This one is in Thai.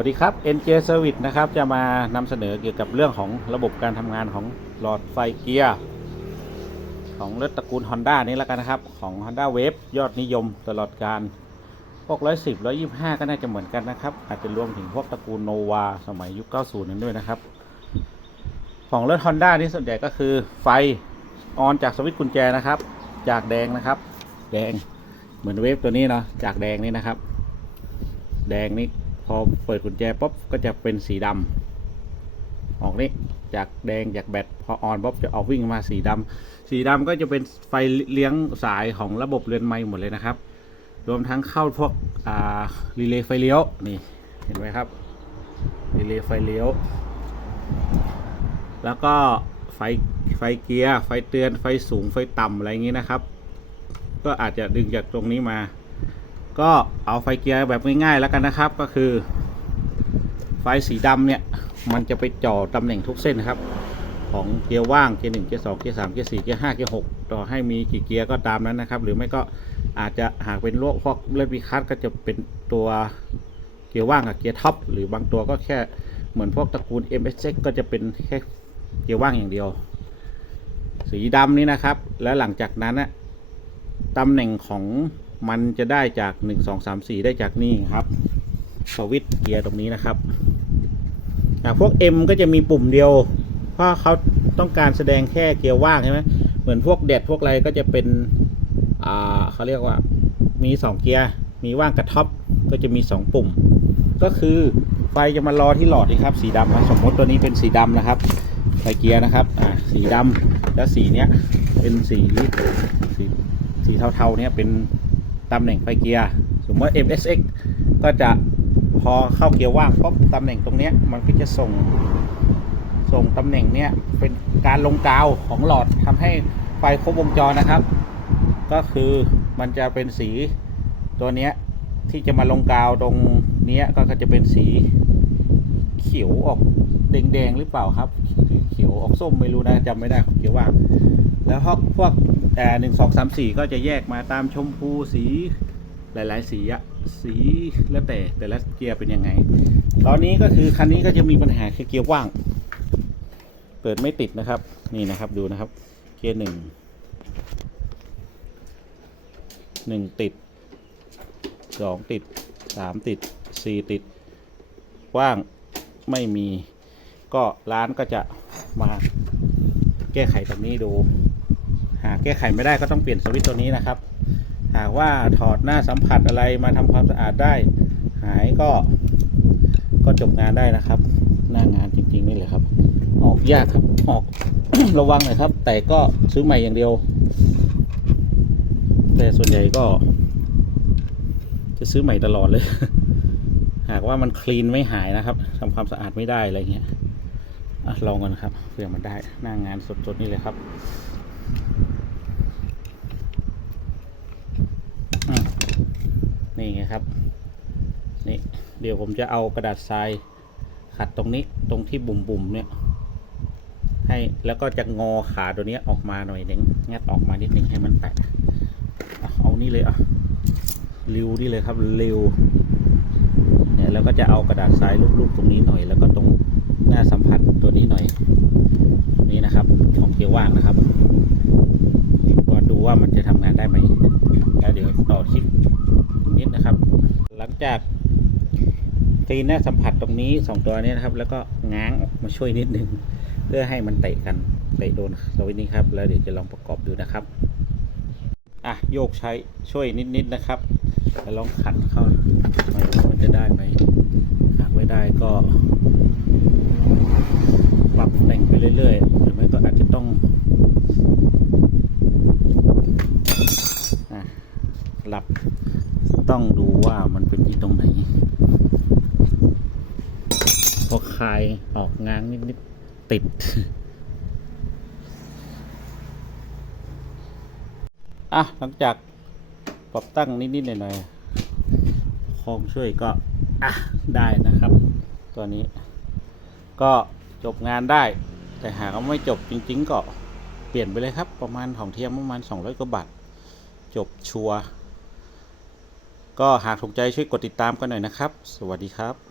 วัสดีครับ NJ Service นะครับ จะมานำเสนอเกี่ยวกับเรื่องของระบบการทำงานของหลอดไฟเกียร์ของรถตระกูล Honda นี้แล้วกันนะครับ ของ Honda Wave ยอดนิยมตลอดการพวก 110 125 ก็น่าจะเหมือนกันนะครับ อาจจะรวมถึงพวกตระกูล Nova สมัยยุค 90 นั้นด้วยนะครับ ของรถ Honda นี่ส่วนใหญ่ก็คือไฟออนจากสวิตช์กุญแจนะครับ จากแดงนะครับ แดงเหมือนเวฟตัวนี้เนาะจากแดงนี่นะครับ แดงนี่ พอเปิดกุญแจปุ๊บก็จะเป็นสีดำออกนี่จากแดงจากแบตพอออนปุ๊บจะออกวิ่งมาสีดำสีดำก็จะเป็นไฟเลี้ยงสายของระบบเรือนไม้หมดเลยนะครับ รวมทั้งเข้าพวกอ่ารีเลย์ไฟเลี้ยวนี่เห็นไหมครับรีเลย์ไฟเลี้ยว แล้วก็ไฟไฟเกียร์ไฟเตือนไฟสูงไฟต่ำอะไรอย่างนี้นะครับ ก็อาจจะดึงจากตรงนี้มา ก็เอาไฟเกียร์แบบง่ายๆแล้วกันนะครับ ก็คือ ไฟสีดำเนี่ยมันจะไปจ่อตำแหน่งทุกเส้นนะครับ ของเกียร์ว่างเกียร์หนึ่งเกียร์สองเกียร์สามเกียร์สี่เกียร์ห้าเกียร์หกต่อให้มีกี่เกียร์ก็ตามนั้นนะครับ หรือไม่ก็อาจจะหากเป็นโลกพวกเลือดวิคัสก็จะเป็นตัวเกียร์ว่างกับเกียร์ท็อปหรือบางตัวก็แค่เหมือนพวกตระกูล m s x ก็จะเป็นแค่เกียร์ว่างอย่างเดียว สีดำนี้นะครับ แล้วหลังจากนั้นนะตำแหน่งของ มันจะได้จาก 1 2 3 4 ได้จากนี่ครับสวิตเกียร์ตรงนี้นะครับอ่พวก M ก็จะมีปุ่มเดียว เพราะเขาต้องการแสดงแค่เกียร์ว่างใช่ไหมเหมือนพวกเด็ดพวกอะไรก็จะเป็นอ่าเขาเรียกว่ามี2เกียร์มีว่างกับท็อปก็จะมี 2 ปุ่ม ก็คือไฟจะมารอที่หลอดนี่ครับสีดำนะสมมติตัวนี้เป็นสีดำนะครับไฟเกียร์นะครับอ่าสีดำแล้วสีเนี้ยเป็นสีสีสีเทาๆเนี่ยเป็น ตำแหน่งไฟเกียร์ สมมติ MSX ก็จะพอเข้าเกียร์ว่างปุ๊บตำแหน่งตรงนี้มันก็จะส่งส่งตำแหน่งเนี้ยเป็นการลงกาวของหลอดทำให้ไฟครบวงจรนะครับ ก็คือมันจะเป็นสีตัวเนี้ยที่จะมาลงกาวตรงเนี้ยก็จะเป็นสีเขียวออกแดงๆหรือเปล่าครับ เขียวออกส้มไม่รู้นะจำไม่ได้ของเขียวว่างแล้วพวกพวก แต่หนึ่งสองสามสี่ก็จะแยกมาตามชมพูสีหลาย ๆ สีอะสีแล้วแต่แต่ละเกียร์เป็นยังไง ตอนนี้ก็คือคันนี้ก็จะมีปัญหาคือเกียร์ว่าง เปิดไม่ติดนะครับ นี่นะครับดูนะครับ เกียร์หนึ่งหนึ่งติดสองติดสามติดสี่ติด ว่างไม่มี ก็ร้านก็จะมาแก้ไขตรงนี้ดู หากแก้ไขไม่ได้ก็ต้องเปลี่ยนสวิตช์ตัวนี้นะครับ หากว่าถอดหน้าสัมผัสอะไรมาทำความสะอาดได้ หายก็ก็จบงานได้นะครับ หน้างานจริงๆนี่เลยครับ ออกยากครับออกระวังหน่อยครับ แต่ก็ซื้อใหม่อย่างเดียว แต่ส่วนใหญ่ก็ จะซื้อใหม่ตลอดเลย หากว่ามันคลีนไม่หายนะครับทำความสะอาดไม่ได้อะไรเงี้ยอลองกันครับเผื่อมันได้หน้างานสดๆนี่เลยครับอืม นี่ไงครับนี่เดี๋ยวผมจะเอากระดาษทรายขัดตรงนี้ตรงที่บุ่มๆเนี่ยให้แล้วก็จะงอขาตัวนี้ออกมาหน่อยหนึ่งงัดออกมานิดหนึ่งให้มันแตะอะเอานี่เลยอะริวนี่เลยครับริวเนี่ยแล้วก็จะเอากระดาษทรายลูบๆตรงนี้หน่อย แล้วก็ตรงหน้าสัมผัสตัวนี้หน่อยนี้นะครับของเกียร์ว่างนะครับว่าดูว่ามันจะทำงานได้ไหมแล้วเดี๋ยวต่อคลิป นี้นะครับ หลังจากตีนหน้าสัมผัสตรงนี้สองตัวนี้นะครับ แล้วก็ง้างออกมาช่วยนิดนึงเพื่อให้มันเตะกันเตะโดนสวิตช์นี้ครับ แล้วเดี๋ยวจะลองประกอบดูนะครับอะโยกใช้ช่วยนิดๆนะครับแล้วลองขันเข้าหน่อยว่ามันจะได้ไหมหากไม่ได้ก็ปรับแต่งไปเรื่อยๆหรือไม่ก็อาจจะต้องอะหลับ ต้องดูว่ามันเป็นที่ตรงไหน พอคลายออกง้างนิดๆติด อะ หลังจากปรับตั้งนิดๆหน่อยๆคองช่วยก็ อะ ได้นะครับ ตัวนี้ ก็จบงานได้ แต่หากไม่จบจริง ๆ ก็เปลี่ยนไปเลยครับ ประมาณของเทียมประมาณ 200กว่าบาท จบชัวร์ ก็หากถูกใจช่วยกดติดตามกันหน่อยนะครับ สวัสดีครับ